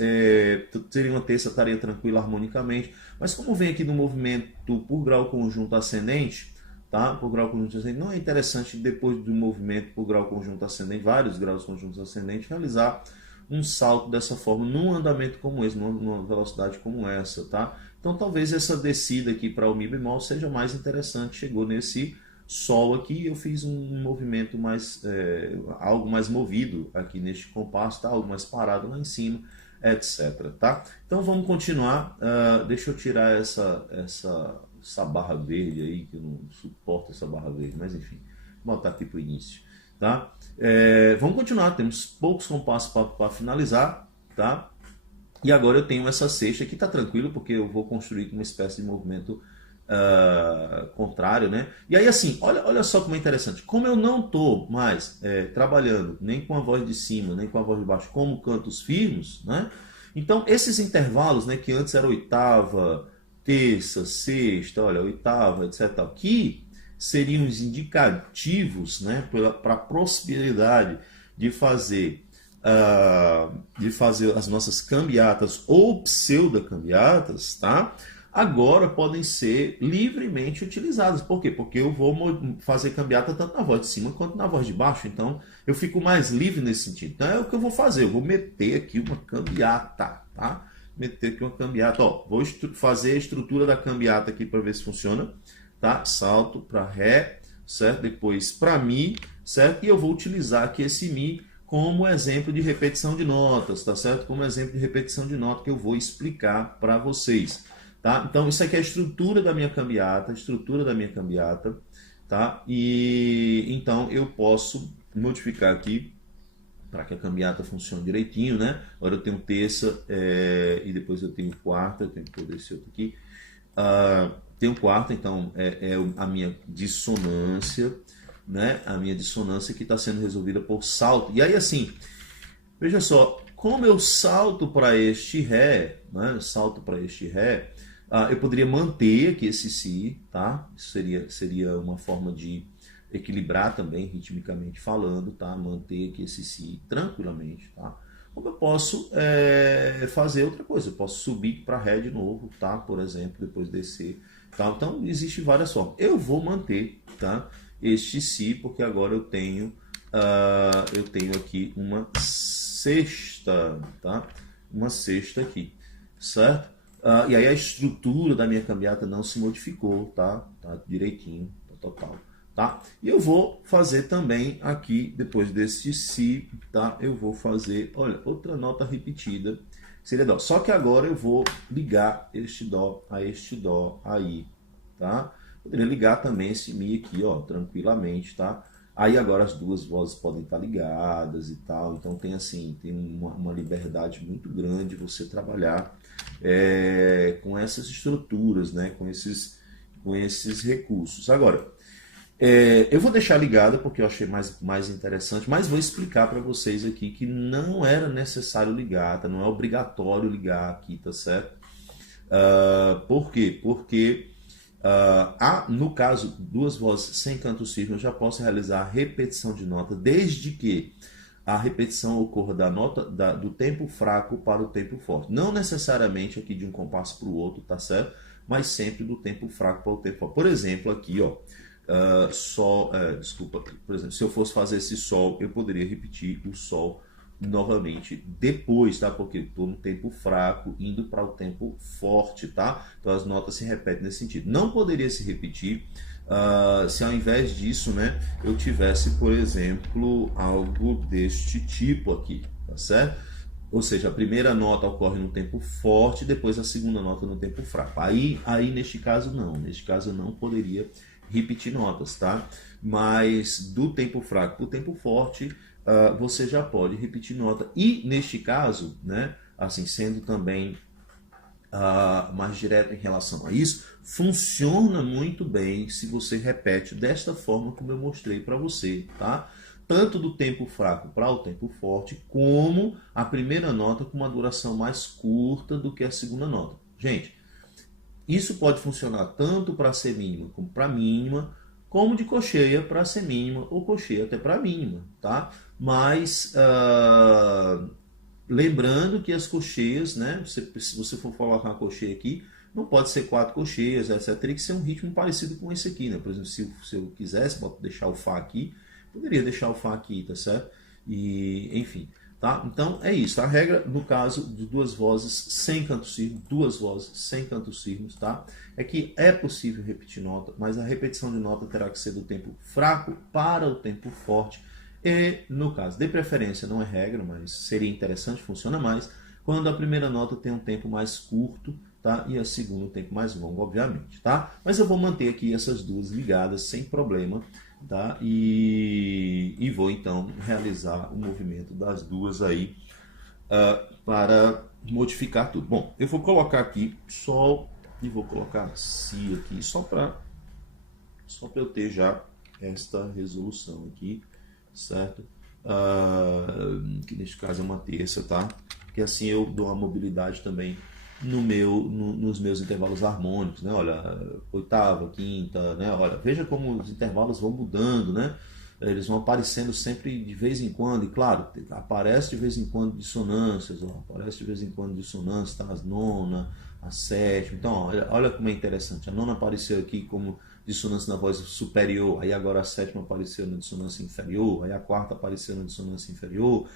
seria uma terça, estaria tranquilo harmonicamente. Mas como vem aqui no movimento por grau conjunto ascendente, tá? Por grau conjunto ascendente, não é interessante depois do movimento por grau conjunto ascendente, vários graus conjuntos ascendentes, realizar um salto dessa forma, num andamento como esse, numa velocidade como essa, tá? Então talvez essa descida aqui para o Mi bemol seja mais interessante. Chegou nesse Sol aqui, eu fiz um movimento mais, algo mais movido aqui neste compasso, tá? Algo mais parado lá em cima, etc, tá? Então vamos continuar. Deixa eu tirar essa barra verde aí, que eu não suporto essa barra verde, mas enfim, vou botar aqui para o início, tá? Vamos continuar, temos poucos compassos para finalizar, tá? E agora eu tenho essa sexta que está tranquilo, porque eu vou construir uma espécie de movimento contrário, né? E aí assim, olha só como é interessante. Como eu não estou mais trabalhando nem com a voz de cima, nem com a voz de baixo, como cantos firmes, né? Então esses intervalos, né, que antes era oitava, terça, sexta, olha, oitava, etc, que seriam os indicativos, né, para a possibilidade de fazer as nossas cambiatas ou pseudocambiatas, tá? Agora podem ser livremente utilizadas. Por quê? Porque eu vou fazer cambiata tanto na voz de cima quanto na voz de baixo. Então eu fico mais livre nesse sentido. Então é o que eu vou fazer. Eu vou meter aqui uma cambiata, tá? Meter aqui uma cambiata. Ó, vou fazer a estrutura da cambiata aqui para ver se funciona, tá? Salto para Ré, certo? Depois para Mi, certo? E eu vou utilizar aqui esse Mi como exemplo de repetição de notas, tá certo? Como exemplo de repetição de nota que eu vou explicar para vocês, tá? Então isso aqui é a estrutura da minha cambiata, tá? E então eu posso modificar aqui para que a cambiata funcione direitinho, né? Agora eu tenho terça e depois eu tenho quarta, eu tenho que pôr esse outro aqui. Tenho quarta, então é a minha dissonância, né? A minha dissonância que está sendo resolvida por salto. E aí assim, veja só, como eu salto para este Ré, né? Eu poderia manter aqui esse Si, tá? Isso seria uma forma de equilibrar também, ritmicamente falando, tá? Manter aqui esse Si tranquilamente, tá? como eu posso fazer outra coisa. Eu posso subir para Ré de novo, tá? Por exemplo, depois descer. Tá? Então, existem várias formas. Eu vou manter, tá? Este Si, porque agora eu tenho aqui uma sexta, tá? Uma sexta aqui, certo? E aí a estrutura da minha cambiata não se modificou, tá? Tá direitinho, tá total, tá? E eu vou fazer também aqui, depois desse Si, tá? Eu vou fazer, olha, outra nota repetida, seria Dó. Só que agora eu vou ligar este Dó aí, tá? Poderia ligar também esse Mi aqui, ó, tranquilamente, tá? Aí agora as duas vozes podem estar ligadas e tal, então tem assim, tem uma liberdade muito grande você trabalhar com essas estruturas, né? Com esses recursos. Agora, eu vou deixar ligado porque eu achei mais interessante, mas vou explicar para vocês aqui que não era necessário ligar, tá? Não é obrigatório ligar aqui, tá certo? Por quê? Porque no caso, duas vozes sem canto firme, eu já posso realizar a repetição de nota, desde que a repetição ocorra da nota do tempo fraco para o tempo forte. Não necessariamente aqui de um compasso para o outro, tá certo? Mas sempre do tempo fraco para o tempo forte. Por exemplo, aqui, ó, Sol, desculpa, por exemplo, se eu fosse fazer esse Sol, eu poderia repetir o Sol novamente depois, tá? Porque estou no tempo fraco indo para o tempo forte, tá? Então as notas se repetem nesse sentido. Não poderia se repetir se ao invés disso, né, eu tivesse, por exemplo, algo deste tipo aqui, tá certo? Ou seja, a primeira nota ocorre no tempo forte, depois a segunda nota no tempo fraco. Aí neste caso não, neste caso eu não poderia repetir notas, tá? Mas do tempo fraco para o tempo forte, você já pode repetir nota. E neste caso, né, assim, sendo também mais direto em relação a isso, funciona muito bem se você repete desta forma como eu mostrei para você, tá? Tanto do tempo fraco para o tempo forte, como a primeira nota com uma duração mais curta do que a segunda nota. Gente, isso pode funcionar tanto para semínima como para mínima, como de cocheia para semínima ou cocheia até para mínima, tá? Mas lembrando que as cocheias, né? Se você for colocar uma cocheia aqui, não pode ser 4 cocheias, etc. Teria que ser um ritmo parecido com esse aqui, né? Por exemplo, se eu quisesse deixar o Fá aqui, poderia deixar o Fá aqui, tá certo? E, enfim, tá? Então é isso. A regra, no caso de duas vozes sem cantos firmes, duas vozes sem cantos firmes, tá? É que é possível repetir nota, mas a repetição de nota terá que ser do tempo fraco para o tempo forte. E, no caso, de preferência, não é regra, mas seria interessante, funciona mais, quando a primeira nota tem um tempo mais curto, tá? E a segunda um tempo mais longo, obviamente, tá? Mas eu vou manter aqui essas duas ligadas sem problema, tá? E vou, então, realizar o movimento das duas aí para modificar tudo. Bom, eu vou colocar aqui Sol e vou colocar Si aqui, só para eu ter já esta resolução aqui, certo? Que neste caso é uma terça, tá? Porque assim eu dou uma mobilidade também nos meus intervalos harmônicos, né? Olha, oitava, quinta, né? Olha, veja como os intervalos vão mudando, né? Eles vão aparecendo sempre de vez em quando, e claro, aparece de vez em quando dissonâncias, ó, aparece de vez em quando dissonâncias, tá? As nona, a sétima, então olha como é interessante, a nona apareceu aqui como dissonância na voz superior, aí agora a sétima apareceu na dissonância inferior, aí a quarta apareceu na dissonância inferior,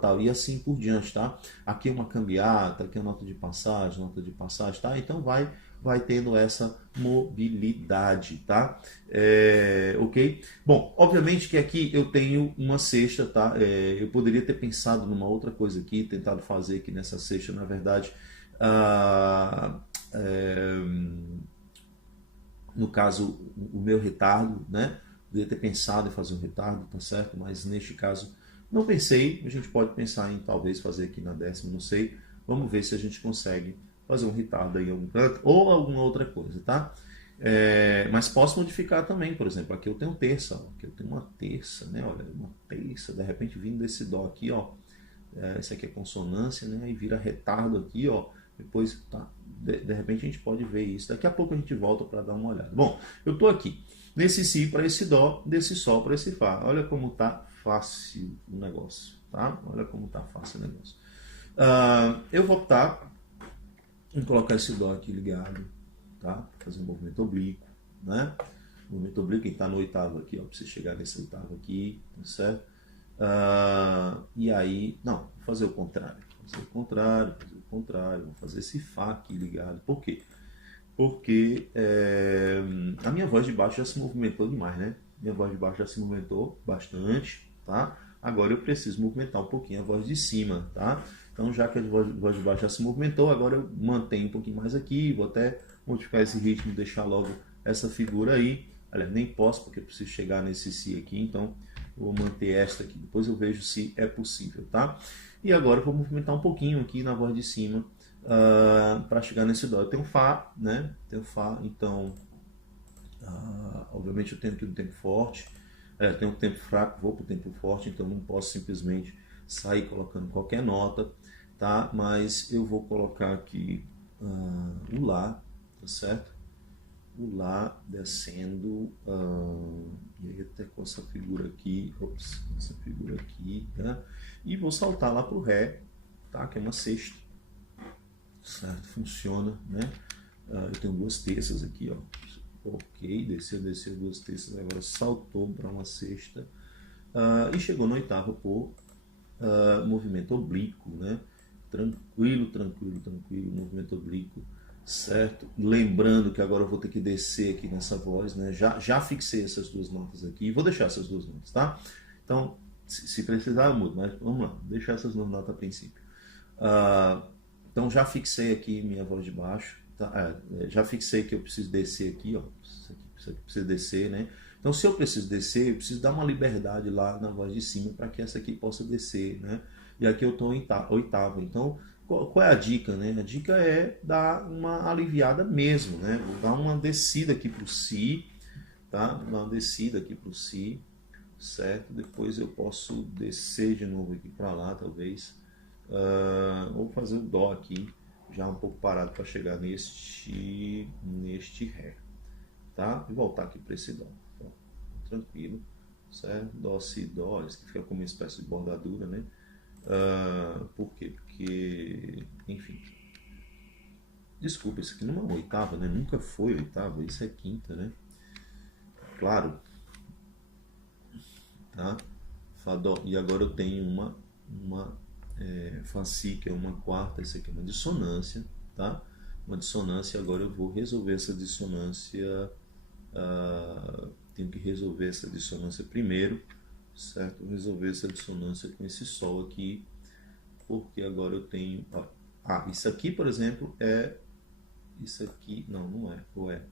tal, e assim por diante, tá? Aqui é uma cambiata, aqui é uma nota de passagem, tá? Então vai tendo essa mobilidade, tá? Ok? Bom, obviamente que aqui eu tenho uma sexta, tá? Eu poderia ter pensado numa outra coisa aqui, tentado fazer aqui nessa sexta, na verdade, no caso, o meu retardo, né? Poderia ter pensado em fazer um retardo, tá certo? Mas neste caso não pensei. A gente pode pensar em talvez fazer aqui na décima, não sei. Vamos ver se a gente consegue fazer um retardo aí em algum canto ou alguma outra coisa, tá? Mas posso modificar também, por exemplo, aqui eu tenho terça, ó, aqui eu tenho uma terça, né? Olha, uma terça, de repente vindo desse dó aqui, ó. Esse aqui é consonância, né? Aí vira retardo aqui, ó. Depois tá de repente a gente pode ver isso. Daqui a pouco a gente volta para dar uma olhada. Bom, eu estou aqui nesse Si para esse Dó, desse Sol para esse Fá. Olha como tá fácil o negócio, tá? Olha como tá fácil o negócio. Eu vou optar em colocar esse Dó aqui ligado, tá? Fazer um movimento oblíquo, né? Movimento oblíquo, está no oitavo aqui, ó, para você chegar nesse oitavo aqui, tá certo? E aí, não, vou fazer o contrário, vou fazer esse Fá aqui ligado. Por quê? Porque a minha voz de baixo já se movimentou demais, né? Minha voz de baixo já se movimentou bastante, tá? Agora eu preciso movimentar um pouquinho a voz de cima, tá? Então, já que a voz de baixo já se movimentou, agora eu mantenho um pouquinho mais aqui, vou até modificar esse ritmo, deixar logo essa figura aí. Olha, nem posso porque eu preciso chegar nesse Si aqui, então vou manter esta aqui. Depois eu vejo se é possível, tá? E agora eu vou movimentar um pouquinho aqui na voz de cima para chegar nesse Dó. Eu tenho Fá, né? Tenho Fá, então obviamente eu tenho que ir no tempo forte. Tenho um tempo fraco, vou para o tempo forte, então não posso simplesmente sair colocando qualquer nota, tá? Mas eu vou colocar aqui o Lá, tá certo? O Lá descendo, e aí até com essa figura aqui, né? E vou saltar lá pro Ré, tá? Que é uma sexta, certo? Funciona, né? Eu tenho duas terças aqui, ó. Ok, desceu duas terças, agora saltou para uma sexta e chegou na oitava por movimento oblíquo, né? Tranquilo, movimento oblíquo, certo? Lembrando que agora eu vou ter que descer aqui nessa voz, né? Já fixei essas duas notas aqui, vou deixar essas duas notas, tá? Então, se precisar eu mudo, mas vamos lá, deixar essas duas notas a princípio. Então já fixei aqui minha voz de baixo, tá? Já fixei que eu preciso descer aqui, ó. Isso aqui precisa descer, né? Então, se eu preciso descer, eu preciso dar uma liberdade lá na voz de cima para que essa aqui possa descer, né? E aqui eu estou em oitava. Então, qual é a dica, né? A dica é dar uma aliviada mesmo, né? Vou dar uma descida aqui para o Si, tá? Dar uma descida aqui para o Si, certo? Depois eu posso descer de novo aqui para lá, talvez. Ou fazer o Dó aqui, já um pouco parado para chegar neste Ré, tá? E voltar aqui para esse Dó. Tranquilo, certo? Dó, Si, Dó, isso que fica como uma espécie de bordadura, né? Por quê? Porque, enfim, desculpa, isso aqui não é uma oitava, né? Nunca foi oitava, isso é quinta, né? Claro, tá? Fá, Dó, e agora eu tenho uma Fá, Si, que é uma quarta, isso aqui é uma dissonância, tá? Uma dissonância, agora eu vou resolver essa dissonância. Tenho que resolver essa dissonância primeiro, certo? Vou resolver essa dissonância com esse Sol aqui, porque agora eu tenho... isso aqui, por exemplo, é... Isso aqui... Não é. Ou é?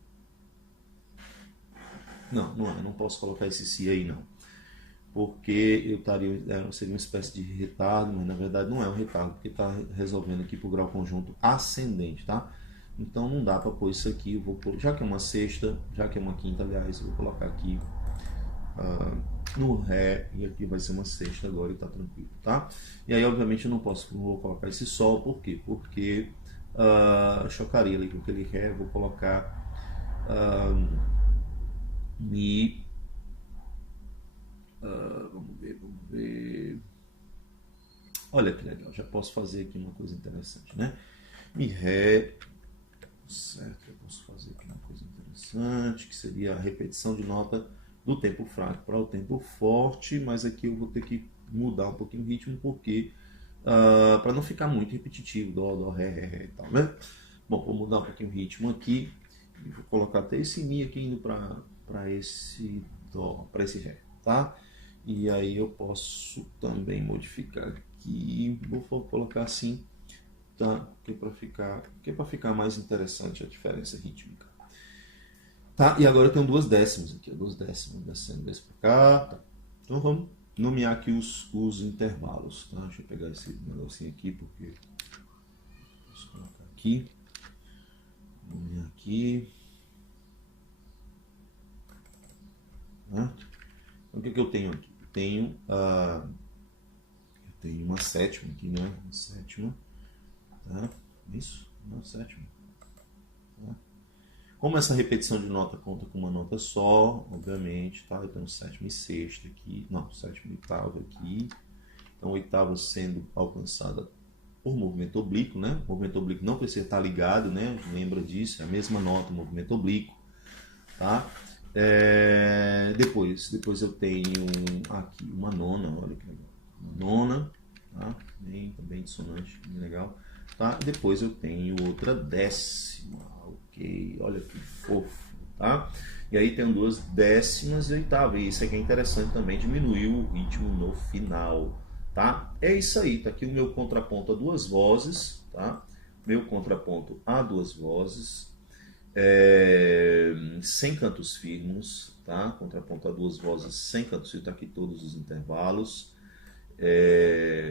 Não é. Eu não posso colocar esse Si aí, não. Porque seria uma espécie de retardo, mas na verdade não é um retardo, porque está resolvendo aqui para o grau conjunto ascendente, tá? Então não dá para pôr isso aqui, eu vou pôr, já que é uma sexta, já que é uma quinta, aliás, eu vou colocar aqui no Ré, e aqui vai ser uma sexta agora e tá tranquilo, tá? E aí, obviamente, eu não vou colocar esse Sol, por quê? Porque chocaria ali com aquele Ré, vou colocar Mi, vamos ver, olha que legal, já posso fazer aqui uma coisa interessante, né? Mi, Ré, certo, eu posso fazer aqui uma coisa interessante, que seria a repetição de nota do tempo fraco para o tempo forte, mas aqui eu vou ter que mudar um pouquinho o ritmo, porque para não ficar muito repetitivo, Dó, Ré e tal, né? Bom, vou mudar um pouquinho o ritmo aqui, e vou colocar até esse Mi aqui indo para esse Dó, para esse Ré, tá? E aí eu posso também modificar aqui, vou colocar assim, tá? Que é para ficar mais interessante a diferença rítmica. Tá? E agora eu tenho duas décimas aqui, duas décimas descendo desse para cá, tá? Então vamos nomear aqui os intervalos, tá? Deixa eu pegar esse negocinho aqui, porque posso colocar aqui, nomear aqui, tá? Então o que eu tenho aqui? Eu tenho uma sétima aqui, né? Uma sétima, tá? Isso, uma sétima. Como essa repetição de nota conta com uma nota só, obviamente, tá? Eu tenho sétima e sexta aqui, não, sétima e oitava aqui. Então, oitava sendo alcançada por movimento oblíquo, né? O movimento oblíquo não precisa estar ligado, né? Lembra disso, é a mesma nota, movimento oblíquo, tá? Depois eu tenho aqui uma nona, olha que legal. Uma nona, tá? Bem dissonante, bem legal. Tá? Depois eu tenho outra décima, ok? Olha que fofo, tá? E aí tem duas décimas e oitava. E isso aqui é interessante também, diminuiu o ritmo no final, tá? É isso aí, tá aqui o meu contraponto a duas vozes, tá? Meu contraponto a duas vozes, sem cantos firmes, tá? Contraponto a duas vozes sem cantos firmes, tá aqui todos os intervalos.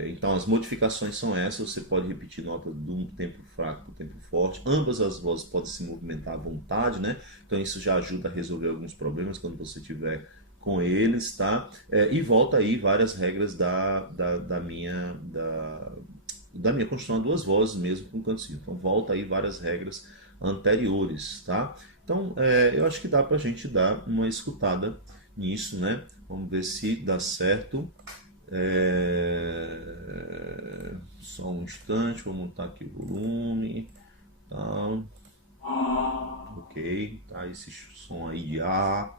Então as modificações são essas, você pode repetir notas de um tempo fraco para o tempo forte, ambas as vozes podem se movimentar à vontade, né? Então isso já ajuda a resolver alguns problemas quando você tiver com eles, tá? E volta aí várias regras da minha construção a duas vozes mesmo com canto firme. Então volta aí várias regras anteriores, tá? Então eu acho que dá pra gente dar uma escutada nisso, né? Vamos ver se dá certo. Só um instante, vou montar aqui o volume, tá? Ok, tá? Esse som aí de A,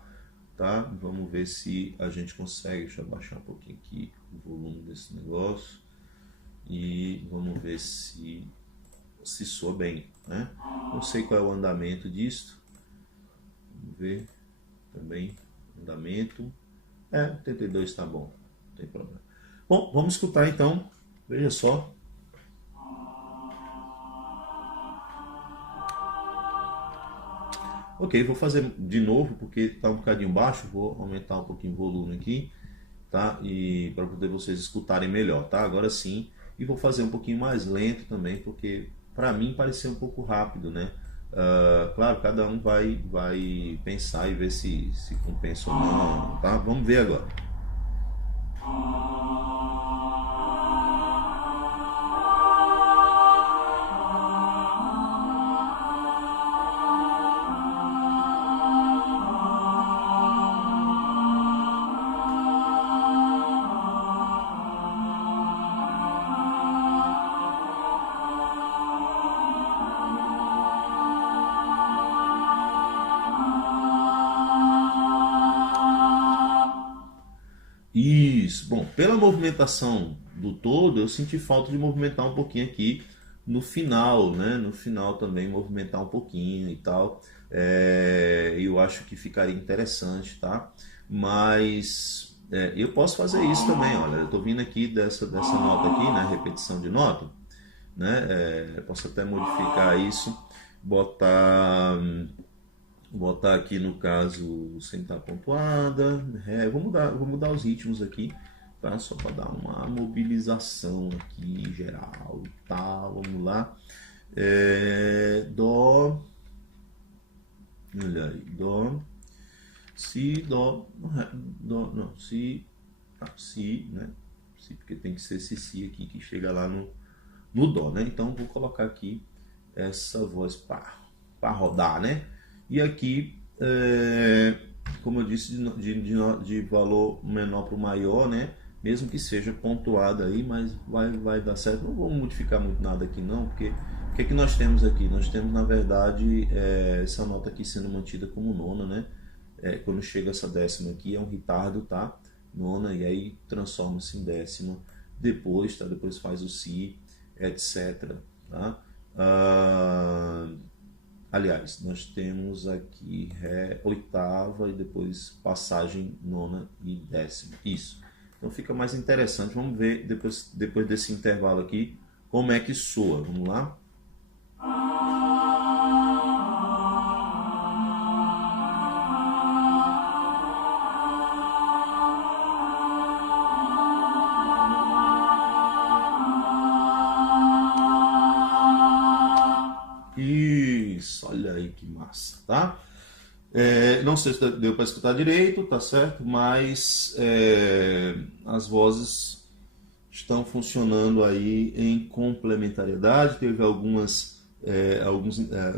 tá? Vamos ver se a gente consegue. Deixa eu abaixar um pouquinho aqui o volume desse negócio e vamos ver se soa bem, né? Não sei qual é o andamento disso. Vamos ver também andamento. 82 tá bom, não tem problema. Bom, vamos escutar então. Veja só. Ok, vou fazer de novo porque está um bocadinho baixo. Vou aumentar um pouquinho o volume aqui, tá? E para poder vocês escutarem melhor, tá? Agora sim. E vou fazer um pouquinho mais lento também, porque para mim pareceu um pouco rápido, né? Claro, cada um vai pensar e ver se compensa ou não, tá? Vamos ver agora. Isso, bom, pela movimentação do todo, eu senti falta de movimentar um pouquinho aqui no final, né? No final também movimentar um pouquinho e tal. Eu acho que ficaria interessante, tá? Mas eu posso fazer isso também, olha. Eu tô vindo aqui dessa nota aqui, né? Repetição de nota, né? Posso até modificar isso, botar aqui no caso sem estar pontuada, vou mudar os ritmos aqui, tá? Só para dar uma mobilização aqui geral e tal, vamos lá. Dó, olha aí, dó, si, dó, não, si, si, né? Si, porque tem que ser esse si aqui que chega lá no dó, né? Então vou colocar aqui essa voz para rodar, né? E aqui, como eu disse, de valor menor para o maior, né? Mesmo que seja pontuado aí, mas vai dar certo. Não vamos modificar muito nada aqui não, porque o que é que nós temos aqui? Nós temos, na verdade, essa nota aqui sendo mantida como nona, né? Quando chega essa décima aqui, é um retardo, tá? Nona, e aí transforma-se em décima. Depois, tá? Depois faz o si, etc, tá? Aliás, nós temos aqui Ré, oitava e depois passagem nona e décima. Isso. Então fica mais interessante. Vamos ver depois desse intervalo aqui como é que soa. Vamos lá? Isso, olha aí que massa, tá? Não sei se deu para escutar direito, tá certo? Mas as vozes estão funcionando aí em complementariedade. Teve algumas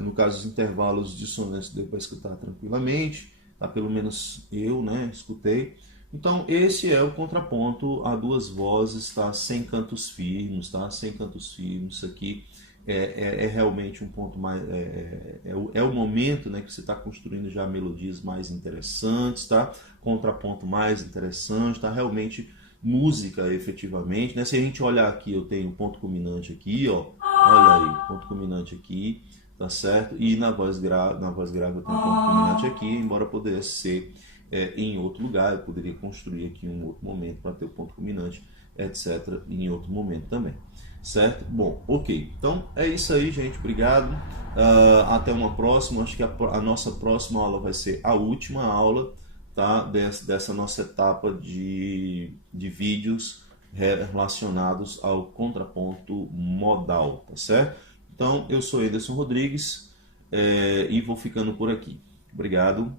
no caso, os intervalos dissonantes deu para escutar tranquilamente, tá? Pelo menos eu, né, escutei. Então, esse é o contraponto a duas vozes, tá? Sem cantos firmes, tá? Sem cantos firmes. Isso aqui é realmente um ponto mais... o momento, né, que você está construindo já melodias mais interessantes, tá? Contraponto mais interessante, tá? Realmente música, efetivamente, né? Se a gente olhar aqui, eu tenho ponto culminante aqui, ó. Olha aí, ponto culminante aqui, tá certo? E na voz grave eu tenho ponto culminante aqui, embora pudesse ser em outro lugar, eu poderia construir aqui um outro momento para ter o ponto culminante, etc., em outro momento também, certo? Bom, ok. Então é isso aí, gente. Obrigado. Até uma próxima. Acho que a nossa próxima aula vai ser a última aula, tá? Dessa nossa etapa de vídeos relacionados ao contraponto modal, tá certo? Então, eu sou Ederson Rodrigues e vou ficando por aqui. Obrigado.